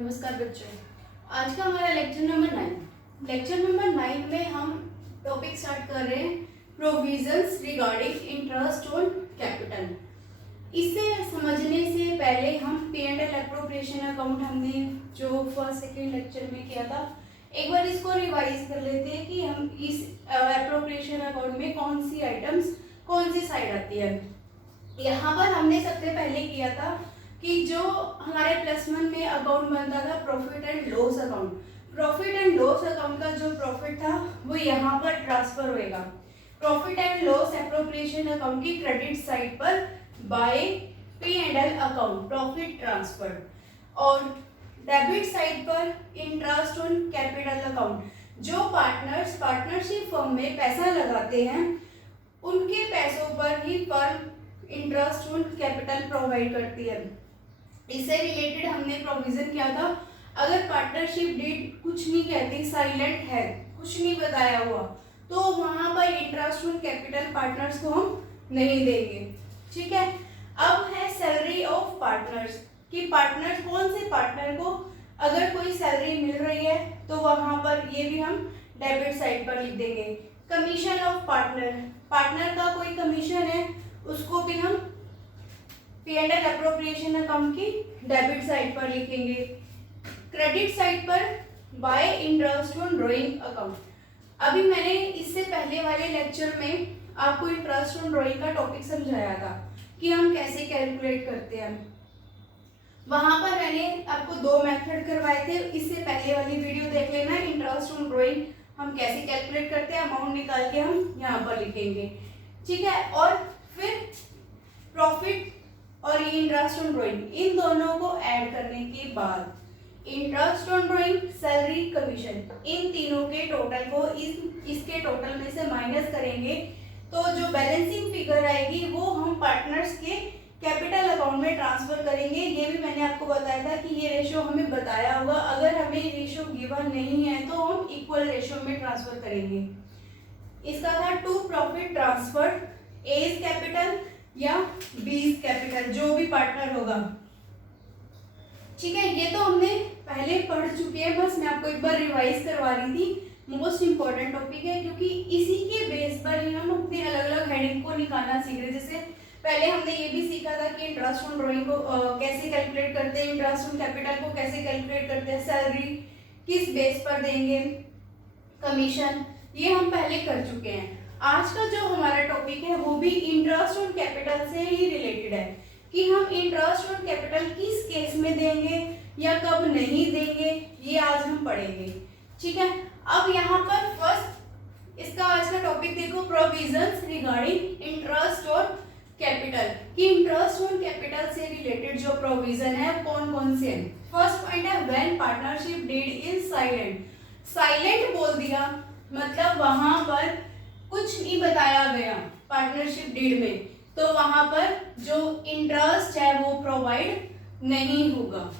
नमस्कार बच्चों। आज का हमारा लेक्चर नंबर 9। लेक्चर नंबर 9 में हम टॉपिक स्टार्ट कर रहे हैं provisions regarding interest on capital. इसे समझने से पहले हम P&L एप्रोप्रिएशन अकाउंट हमने जो फर्स्ट सेकेंड लेक्चर में किया था, एक बार इसको रिवाइज कर लेते हैं कि हम इस एप्रोप्रिएशन अकाउंट में कौन सी आइटम्स कौन सी साइड आती है। यहाँ पर हमने सबसे पहले किया था कि जो हमारे +1 में अकाउंट बनता था profit and loss account. Profit and loss account का जो प्रॉफिट था वो यहाँ पर ट्रांसफर होएगा profit and loss appropriation account की क्रेडिट साइड पर by P&L account profit transfer, और डेबिट साइड पर इंटरेस्ट ऑन कैपिटल अकाउंट। जो पार्टनर्स पार्टनरशिप फर्म में पैसा लगाते हैं उनके पैसों पर ही firm interest on capital provide करती है। इससे रिलेटेड हमने प्रोविजन किया था, अगर पार्टनरशिप डीड कुछ नहीं कहती, साइलेंट है, कुछ नहीं बताया हुआ, तो वहां पर इंटरेस्ट ऑन कैपिटल पार्टनर्स को हम नहीं देंगे। ठीक है। अब है सैलरी ऑफ पार्टनर्स कि पार्टनर्स कौन से पार्टनर को अगर कोई सैलरी मिल रही है तो वहां पर ये भी हम डेबिट साइड पर लिख देंगे। कमीशन ऑफ पार्टनर, पार्टनर का कोई कमीशन है उसको भी हम P&L एप्रोप्रिएशन अकाउंट की डेबिट साइड पर लिखेंगे। क्रेडिट साइड पर bye interest on drawing account. अभी मैंने इससे पहले वाले लेक्चर में आपको इंटरेस्ट ऑन ड्राइंग का टॉपिक समझाया था कि हम कैसे कैलकुलेट करते हैं। वहां पर मैंने आपको 2 मेथड करवाए थे, इससे पहले वाली वीडियो देख लेना। इंटरेस्ट ऑन ड्राइंग हम कैसे कैलकुलेट करते हैं, अमाउंट निकाल के हम यहाँ पर लिखेंगे। ठीक है। और फिर प्रॉफिट और ये इंटरेस्ट ऑन ड्राइंग, इन दोनों को ऐड करने के बाद interest on drawing, salary, commission, इन तीनों के टोटल को इसके टोटल में से माइनस करेंगे तो जो बैलेंसिंग फिगर आएगी वो हम पार्टनर्स के कैपिटल अकाउंट में ट्रांसफर करेंगे। ये भी मैंने आपको बताया था कि ये रेशियो हमें बताया होगा, अगर हमें रेशियो गिवन नहीं है तो हम इक्वल रेशियो में ट्रांसफर करेंगे। इसका था to profit transfer, A is capital या B इज कैपिटल, जो भी पार्टनर होगा। ठीक है। ये तो हमने पहले पढ़ चुके हैं, बस मैं आपको एक बार रिवाइज करवा रही थी। मोस्ट इंपॉर्टेंट टॉपिक है क्योंकि इसी के बेस पर ही हम अपने अलग अलग हेडिंग को निकालना सीख रहे हैं। जैसे पहले हमने ये भी सीखा था कि इंटरेस्ट ऑन ड्राइंग को कैसे कैलकुलेट करते हैं, इंटरेस्ट ऑन कैपिटल को कैसे कैलकुलेट करते हैं, सैलरी किस बेस पर देंगे, कमीशन, ये हम पहले कर चुके हैं। आज का जो हमारा टॉपिक है वो भी इंटरेस्ट ऑन कैपिटल से ही रिलेटेड है कि हम इंटरेस्ट ऑन कैपिटल किस केस में देंगे या कब नहीं देंगे, ये आज हम पढ़ेंगे। ठीक है। अब यहाँ पर फर्स्ट इसका आज का टॉपिक देखो, provisions regarding interest on capital, कि इंटरेस्ट ऑन कैपिटल से रिलेटेड जो प्रोविजन है कौन कौन से हैं। फर्स्ट पॉइंट है when partnership deed is silent. Silent बोल दिया मतलब वहां पर कुछ नहीं बताया गया पार्टनरशिप डीड में, तो वहां पर जो इंटरेस्ट है वो प्रोवाइड नहीं होगा।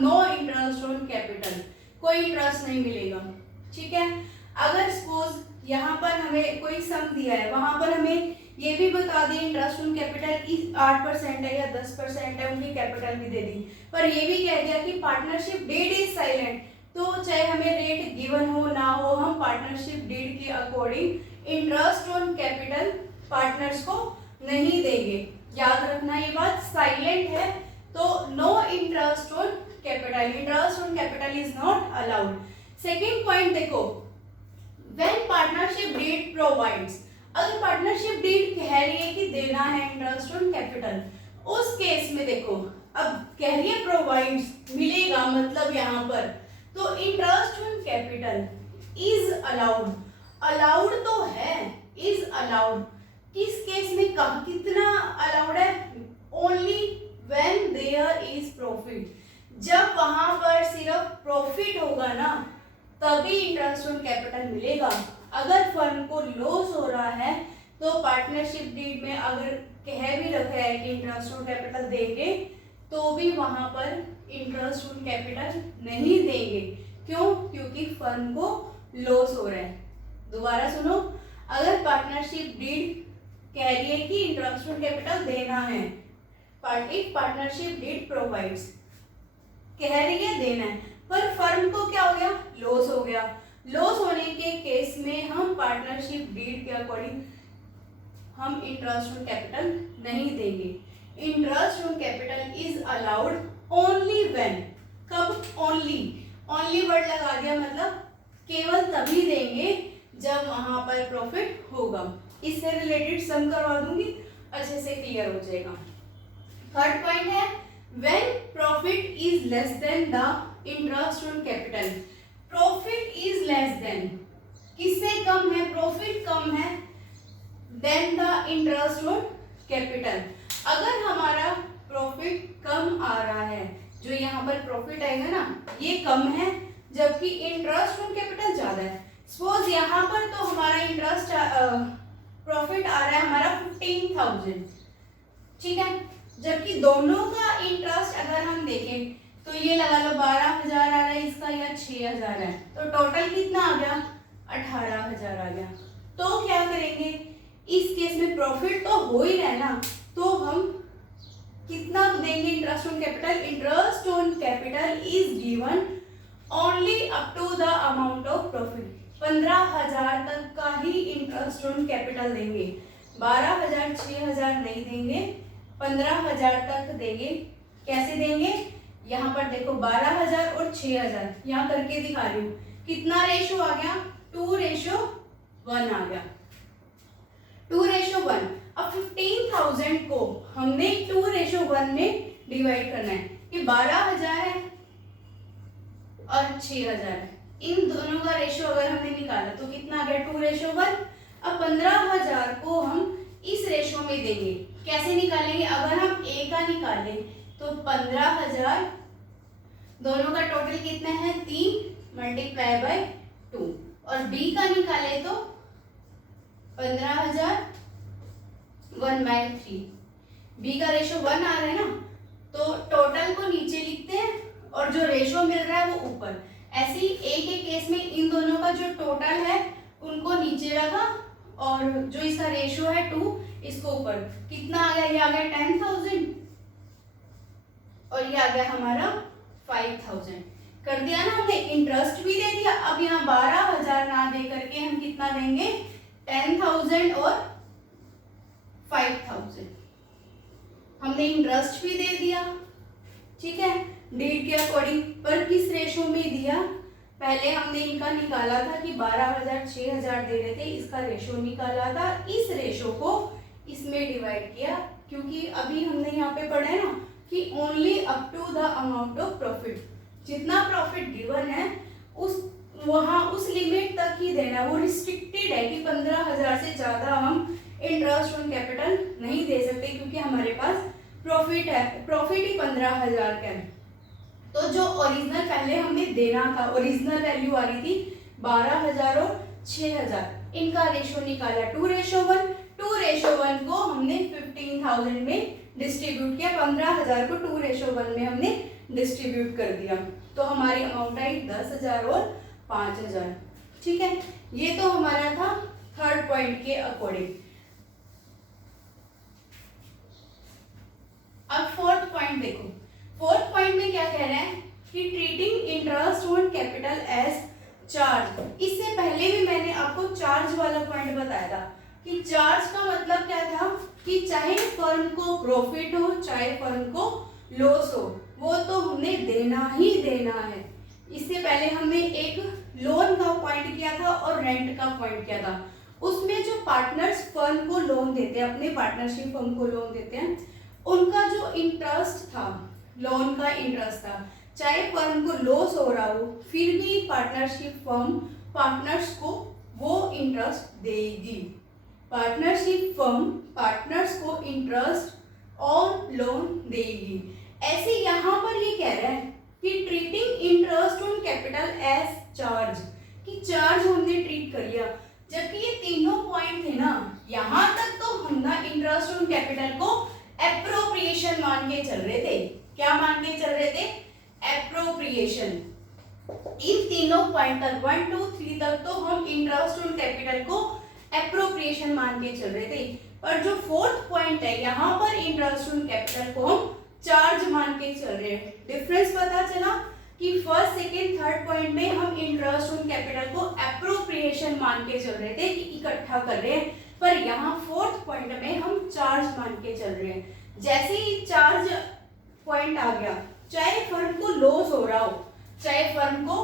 नो इंटरेस्ट ऑन कैपिटल, कोई इंटरेस्ट नहीं मिलेगा। ठीक है। अगर सपोज यहाँ पर हमें कोई सम दिया है, वहां पर हमें ये भी बता दी इंटरेस्ट ऑन कैपिटल 8% है या 10% है, उनकी कैपिटल भी दे दी, पर ये भी कह दिया कि पार्टनरशिप डीड इज साइलेंट, तो चाहे हमें रेट गिवन हो ना हो, हम पार्टनरशिप डीड के according interest on capital partners को नहीं देंगे। याद रखना ये बात, साइलेंट है तो no interest on capital, interest on capital is not allowed. Second point देखो, व्हेन पार्टनरशिप डीड प्रोवाइड्स, अगर पार्टनरशिप डीड कह रही है कि देना है इंटरेस्ट ऑन कैपिटल, उस केस में देखो अब कह रही है प्रोवाइड्स मिलेगा, मतलब यहाँ पर तो interest on capital is allowed, allowed तो है, इज अलाउड, किस केस में कहा कितना अलाउड है, only when there is profit, जब वहां पर सिर्फ प्रॉफिट होगा ना तभी इंटरेस्ट ऑन कैपिटल मिलेगा। अगर फर्म को लॉस हो रहा है तो पार्टनरशिप डीड में अगर कह भी रखा है कि इंटरेस्ट ऑन कैपिटल देंगे तो भी वहां पर इंटरेस्ट ऑन कैपिटल नहीं देंगे। क्यों? क्योंकि फर्म को लॉस हो रहा है। दोबारा सुनो, अगर पार्टनरशिप डीड कह रही है कि इंटरेस्ट ऑन कैपिटल देना है, पार्टनरशिप डीड प्रोवाइड्स, कह रही है देना है, पर फर्म को क्या हो गया, लॉस हो गया। लॉस होने के केस में हम पार्टनरशिप डीड के अकॉर्डिंग हम इंटरेस्ट ऑन कैपिटल नहीं देंगे। Interest on capital is allowed only when, कब, ओनली वर्ड लगा दिया मतलब केवल तभी देंगे जब वहां पर प्रॉफिट होगा। इससे रिलेटेड सम करवा दूंगी, अच्छे से क्लियर हो जाएगा। थर्ड पॉइंट है when profit is less than the interest on capital. Profit is less than, किससे कम है, प्रॉफिट कम है than the interest on capital. अगर हमारा प्रॉफिट कम आ रहा है, जो यहाँ पर प्रॉफिट आएगा ना ये कम है, जबकि इंटरेस्ट ऑन कैपिटल ज्यादा है। सपोज यहाँ पर तो हमारा इंटरेस्ट प्रॉफिट आ रहा है हमारा 15,000, ठीक है, जबकि दोनों का इंटरेस्ट अगर हम देखें तो ये लगा लो 12,000 आ रहा है इसका या 6,000 है, तो टोटल कितना आ गया, 18,000 आ गया। तो क्या करेंगे, इस केस में प्रॉफिट तो हो ही रहा है ना, तो हम कितना देंगे interest on capital. Interest on capital is given only up to the amount of profit. 15,000 तक का ही इंटरेस्ट ऑन कैपिटल देंगे, 12,000 6,000 नहीं देंगे, 15,000 तक देंगे। कैसे देंगे, यहाँ पर देखो 12,000 और 6,000 यहाँ करके दिखा रही हूँ, कितना रेशो आ गया, 2:1 आ गया, 2:1। अब 15,000 को हमने 2:1 में डिवाइड करना है, कि 12,000 है और 6,000 है, इन दोनों का रेशो अगर हमने निकाला तो कितना आ गया, 2:1। अब 15,000 को हम इस रेशो में देंगे, कैसे निकालेंगे, अगर हम ए का निकालें तो 15,000, दोनों का टोटल कितना है 3 मल्टीप्लाई बाय 2, और बी का निकाले तो 15,000 1/3, बी का रेशो 1 आ रहा है ना, तो टोटल को नीचे लिखते हैं और जो रेशो मिल रहा है वो ऊपर। ऐसे ही ए के केस में इन दोनों का जो टोटल है उनको नीचे रखा और जो इसका रेशो है 2 इसको ऊपर। कितना आ गया, ये आ गया 10,000 और ये आ गया हमारा 5,000। कर दिया ना हमने, इंटरेस्ट भी दे दिया। अब यहाँ 12,000 ना दे करके हम कितना देंगे, 10,000 और 5,000। हमने इंटरेस्ट भी दे दिया, ठीक है, डीड के अकॉर्डिंग। पर किस रेशो में दिया, पहले हमने इनका निकाला था कि 12,000 6,000 दे रहे थे, इसका रेशो निकाला था, इस रेशो को इसमें डिवाइड किया, क्योंकि अभी हमने यहाँ पे पढ़ा है ना कि only up to the amount of profit, जितना प्रॉफिट गिवन है उस लिमिट तक ही देना। वो रिस्ट्रिक्टेड है कि 15,000 से ज्यादा हम इंटरेस्ट ऑन कैपिटल नहीं दे सकते, क्योंकि हमारे पास प्रॉफिट है, प्रॉफिट ही 15,000 का है। तो जो ओरिजिनल पहले हमें देना था, ओरिजिनल वैल्यू आ रही थी 12,000 और 6,000, इनका रेशो निकाला 2:1। 2:1 को हमने 15,000 में डिस्ट्रीब्यूट किया, 15,000 को 2:1 में हमने डिस्ट्रीब्यूट कर दिया, तो हमारी अमाउंट आई 10,000 और 5,000, ठीक है। ये तो हमारा था थर्ड पॉइंट के अकॉर्डिंग। अब फोर्थ पॉइंट देखो, फोर्थ पॉइंट में क्या कह रहे हैं कि treating interest on capital as charge. इससे पहले भी मैंने आपको चार्ज वाला पॉइंट बताया था कि चार्ज का मतलब क्या था कि चाहे फर्म को प्रॉफिट हो चाहे फर्म को लॉस हो, वो तो हमने देना ही देना है। इससे पहले हमने एक लोन का पॉइंट किया था और रेंट का पॉइंट किया था। उसमें जो पार्टनर्स फर्म को लोन देते हैं, अपने पार्टनरशिप फर्म को लोन देते हैं, उनका जो इंटरेस्ट था, लोन का इंटरेस्ट था, चाहे फर्म को लॉस हो रहा हो फिर भी पार्टनरशिप फर्म पार्टनर्स को वो इंटरेस्ट देगी। पार्टनरशिप फर्म पार्टनर्स को इंटरेस्ट और लोन देगी। ऐसे यहाँ पर ये कह रहा है कि treating interest on capital as charge, कि चार्ज हमने ट्रीट कर लिया, जबकि ये तीनों पॉइंट थे ना, यहाँ तक तो हम ना इंटरेस्ट ऑन कैपिटल को एप्रोप्रिएशन मान के चल रहे थे। क्या मान के चल रहे थे, एप्रोप्रिएशन। इन तीनों पॉइंट तक 1 2 3 तक तो हम इंटरेस्ट ऑन कैपिटल को एप्रोप्रिएशन मान के चल रहे थे, पर जो फोर्थ पॉइंट है यहाँ पर इंटरेस्ट ऑन कैपिटल को हम चार्ज मान के चल रहे हैं। डिफरेंस पता चला कि फर्स्ट सेकेंड थर्ड पॉइंट में हम इंटरेस्ट ऑन कैपिटल को एप्रोप्रिएशन मान के चल रहे थे कि इकट्ठा कर रहे हैं, पर यहाँ फोर्थ पॉइंट में हम चार्ज मान के चल रहे हैं। जैसे ही चार्ज पॉइंट आ गया, चाहे फर्म को लॉस हो रहा हो चाहे फर्म को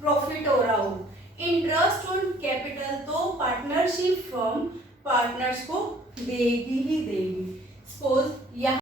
प्रॉफिट हो रहा हो, इंटरेस्ट ऑन कैपिटल तो पार्टनरशिप फर्म पार्टनर्स को देगी ही देगी। सपोज यहाँ